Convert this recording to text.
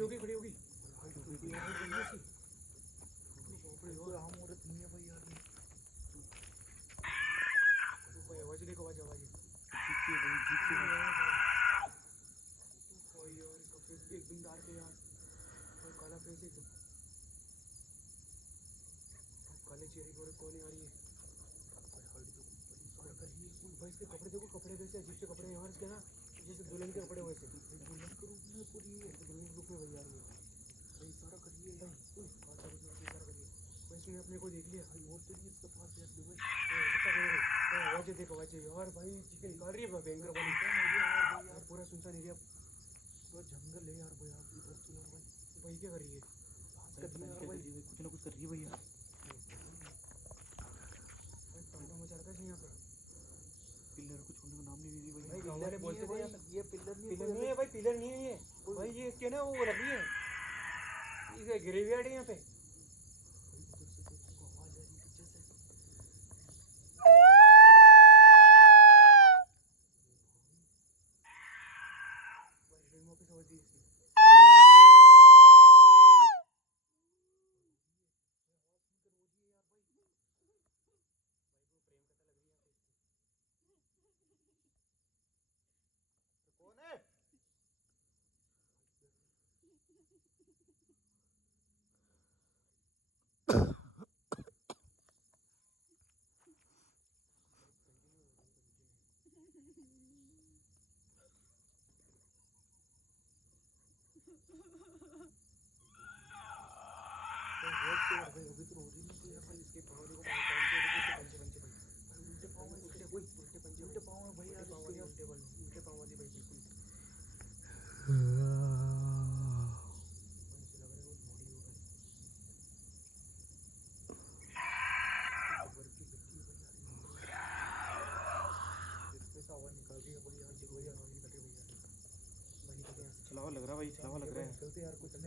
खड़ी होगी खड़ी होगी आवाज देखो आवाज आवाज यार इसका फेस भी एकदम डार्क है यार और काला फेस एकदम काले चेहरे की कौन आ रही है भाई इसके कपड़े देखो कपड़े कैसे अजीब से कपड़े यार इसके ना जैसे दुल्हन के कपड़े वैसे दुल्हन के रूप में पूरी दुल्हन के रूप में वही आ रही है भाई सारा करिए सारा करिए भाई इसने अपने को देख लिया भाई और तो नहीं इसके पास यार देखो आवाज़ें देखो आवाज़ें यार भाई चिकन निकाल रही है भयंकर वाली यार पूरा सुनसान एरिया पूरा जंगल है यार भाई आप इधर चलो भाई क्या कर रही है कुछ ना कुछ कर रही है भैया मचा रखा है यहाँ पे पिलर को छोड़ने का नाम नहीं ले रही भाई गाँव वाले बोलते थे ये पिलर नहीं है भाई पिलर नहीं है ये भाई ये इसके ना वो रखी है इसे ग्रेवयार्ड है यहाँ पे आवाज आ रही है पीछे से भाई फिल्मों की समझ दी इसने कौन है इसके पाँव देखो उल्टे पाँव है भाई यार उल्टे पाँव वाली भाई बिल्कुल छलावा लग रहा है भाई छलावा लग रहा है चलते यार कुछ